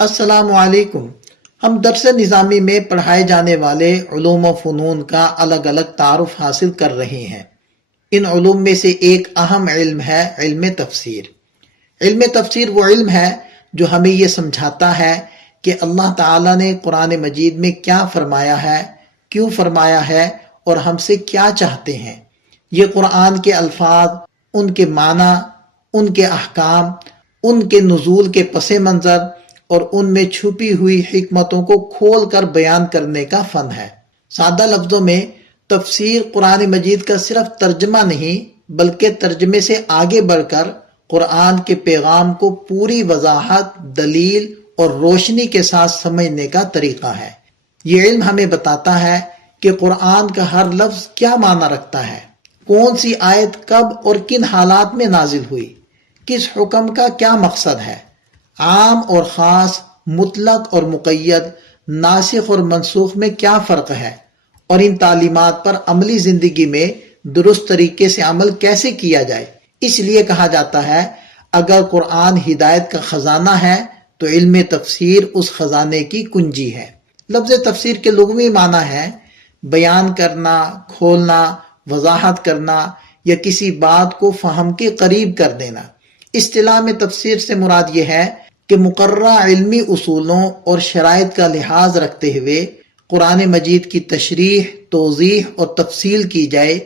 السلام علیکم۔ ہم درس نظامی میں پڑھائے جانے والے علوم و فنون کا الگ الگ تعارف حاصل کر رہے ہیں۔ ان علوم میں سے ایک اہم علم ہے علم تفسیر۔ علم تفسیر وہ علم ہے جو ہمیں یہ سمجھاتا ہے کہ اللہ تعالیٰ نے قرآن مجید میں کیا فرمایا ہے، کیوں فرمایا ہے اور ہم سے کیا چاہتے ہیں۔ یہ قرآن کے الفاظ، ان کے معنی، ان کے احکام، ان کے نزول کے پس منظر اور ان میں چھپی ہوئی حکمتوں کو کھول کر بیان کرنے کا فن ہے۔ سادہ لفظوں میں تفسیر قرآن مجید کا صرف ترجمہ نہیں بلکہ ترجمے سے آگے بڑھ کر قرآن کے پیغام کو پوری وضاحت، دلیل اور روشنی کے ساتھ سمجھنے کا طریقہ ہے۔ یہ علم ہمیں بتاتا ہے کہ قرآن کا ہر لفظ کیا معنی رکھتا ہے، کون سی آیت کب اور کن حالات میں نازل ہوئی، کس حکم کا کیا مقصد ہے، عام اور خاص، مطلق اور مقید، ناسخ اور منسوخ میں کیا فرق ہے، اور ان تعلیمات پر عملی زندگی میں درست طریقے سے عمل کیسے کیا جائے۔ اس لیے کہا جاتا ہے اگر قرآن ہدایت کا خزانہ ہے تو علم تفسیر اس خزانے کی کنجی ہے۔ لفظ تفسیر کے لغوی معنی ہے بیان کرنا، کھولنا، وضاحت کرنا یا کسی بات کو فہم کے قریب کر دینا۔ اصطلاح میں تفسیر سے مراد یہ ہے کہ مقررہ علمی اصولوں اور شرائط کا لحاظ رکھتے ہوئے قرآن مجید کی تشریح، توضیح اور تفصیل کی جائے،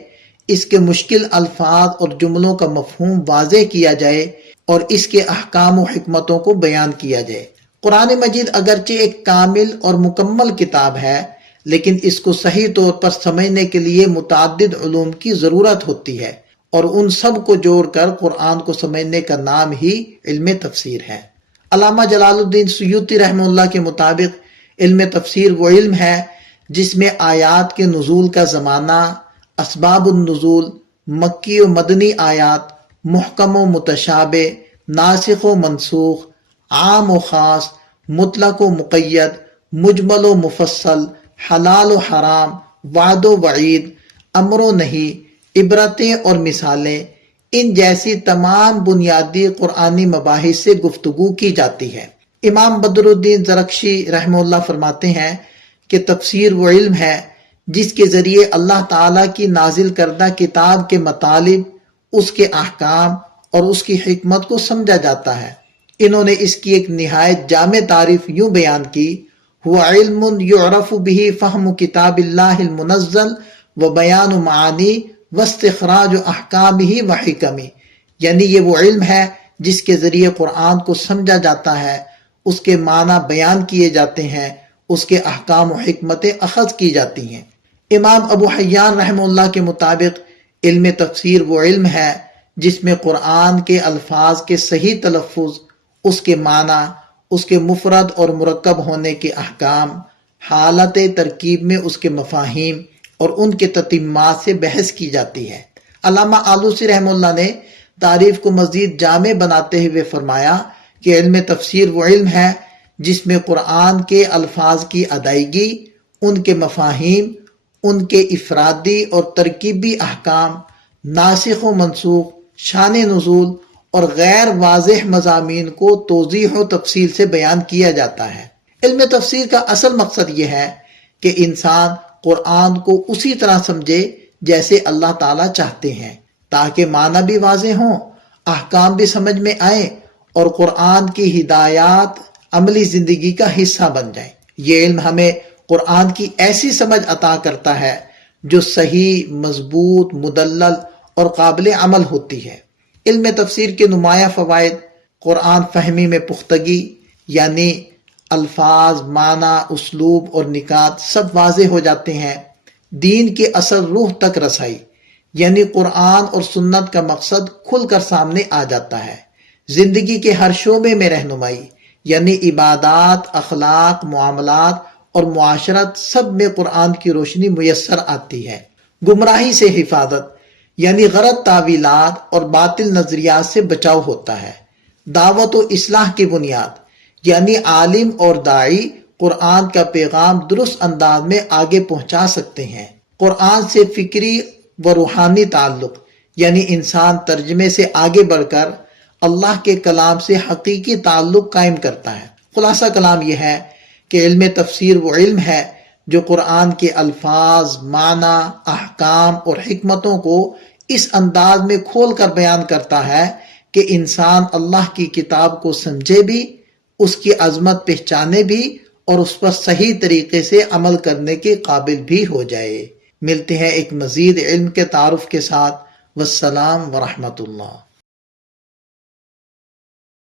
اس کے مشکل الفاظ اور جملوں کا مفہوم واضح کیا جائے اور اس کے احکام و حکمتوں کو بیان کیا جائے۔ قرآن مجید اگرچہ ایک کامل اور مکمل کتاب ہے، لیکن اس کو صحیح طور پر سمجھنے کے لیے متعدد علوم کی ضرورت ہوتی ہے، اور ان سب کو جوڑ کر قرآن کو سمجھنے کا نام ہی علم تفسیر ہے۔ علامہ جلال الدین سیوطی رحمہ اللہ کے مطابق علم تفسیر وہ علم ہے جس میں آیات کے نزول کا زمانہ، اسباب النزول، مکی و مدنی آیات، محکم و متشابہ، ناسخ و منسوخ، عام و خاص، مطلق و مقید، مجمل و مفصل، حلال و حرام، وعد و وعید، امر و نہی، عبرتیں اور مثالیں، ان جیسی تمام بنیادی قرآنی مباحث سے گفتگو کی جاتی ہے۔ امام بدر الدین زرکشی رحمہ اللہ فرماتے ہیں کہ تفسیر وہ علم ہے جس کے ذریعے اللہ تعالیٰ کی نازل کردہ کتاب کے مطالب، اس کے احکام اور اس کی حکمت کو سمجھا جاتا ہے۔ انہوں نے اس کی ایک نہایت جامع تعریف یوں بیان کی: هو علم يعرف به فهم کتاب اللہ المنزل و بیان معانی واستخراج احکامہ و حکمہ، یعنی یہ وہ علم ہے جس کے ذریعے قرآن کو سمجھا جاتا ہے، اس کے معنی بیان کیے جاتے ہیں، اس کے احکام و حکمتیں اخذ کی جاتی ہیں۔ امام ابو حیان رحمہ اللہ کے مطابق علم تفسیر وہ علم ہے جس میں قرآن کے الفاظ کے صحیح تلفظ، اس کے معنی، اس کے مفرد اور مرکب ہونے کے احکام، حالت ترکیب میں اس کے مفاہیم اور ان کے تتمات سے بحث کی جاتی ہے۔ علامہ آلوسی رحمہ اللہ نے تعریف کو مزید جامع بناتے ہوئے فرمایا کہ علم تفسیر وہ علم ہے جس میں قرآن کے الفاظ کی ادائیگی، ان کے مفاہیم، ان کے افرادی اور ترکیبی احکام، ناسخ و منسوخ، شان نزول اور غیر واضح مضامین کو توضیح و تفصیل سے بیان کیا جاتا ہے۔ علم تفسیر کا اصل مقصد یہ ہے کہ انسان قرآن کو اسی طرح سمجھے جیسے اللہ تعالیٰ چاہتے ہیں، تاکہ معنی بھی واضح ہوں، احکام بھی سمجھ میں آئیں اور قرآن کی ہدایات عملی زندگی کا حصہ بن جائیں۔ یہ علم ہمیں قرآن کی ایسی سمجھ عطا کرتا ہے جو صحیح، مضبوط، مدلل اور قابل عمل ہوتی ہے۔ علم تفسیر کے نمایاں فوائد: قرآن فہمی میں پختگی، یعنی الفاظ، معنی، اسلوب اور نکات سب واضح ہو جاتے ہیں۔ دین کی اصل روح تک رسائی، یعنی قرآن اور سنت کا مقصد کھل کر سامنے آ جاتا ہے۔ زندگی کے ہر شعبے میں رہنمائی، یعنی عبادات، اخلاق، معاملات اور معاشرت سب میں قرآن کی روشنی میسر آتی ہے۔ گمراہی سے حفاظت، یعنی غلط تعویلات اور باطل نظریات سے بچاؤ ہوتا ہے۔ دعوت و اصلاح کی بنیاد، یعنی عالم اور داعی قرآن کا پیغام درست انداز میں آگے پہنچا سکتے ہیں۔ قرآن سے فکری و روحانی تعلق، یعنی انسان ترجمے سے آگے بڑھ کر اللہ کے کلام سے حقیقی تعلق قائم کرتا ہے۔ خلاصہ کلام یہ ہے کہ علم تفسیر وہ علم ہے جو قرآن کے الفاظ، معنی، احکام اور حکمتوں کو اس انداز میں کھول کر بیان کرتا ہے کہ انسان اللہ کی کتاب کو سمجھے بھی، اس کی عظمت پہچانے بھی اور اس پر صحیح طریقے سے عمل کرنے کے قابل بھی ہو جائے۔ ملتے ہیں ایک مزید علم کے تعارف کے ساتھ۔ والسلام ورحمۃ اللہ۔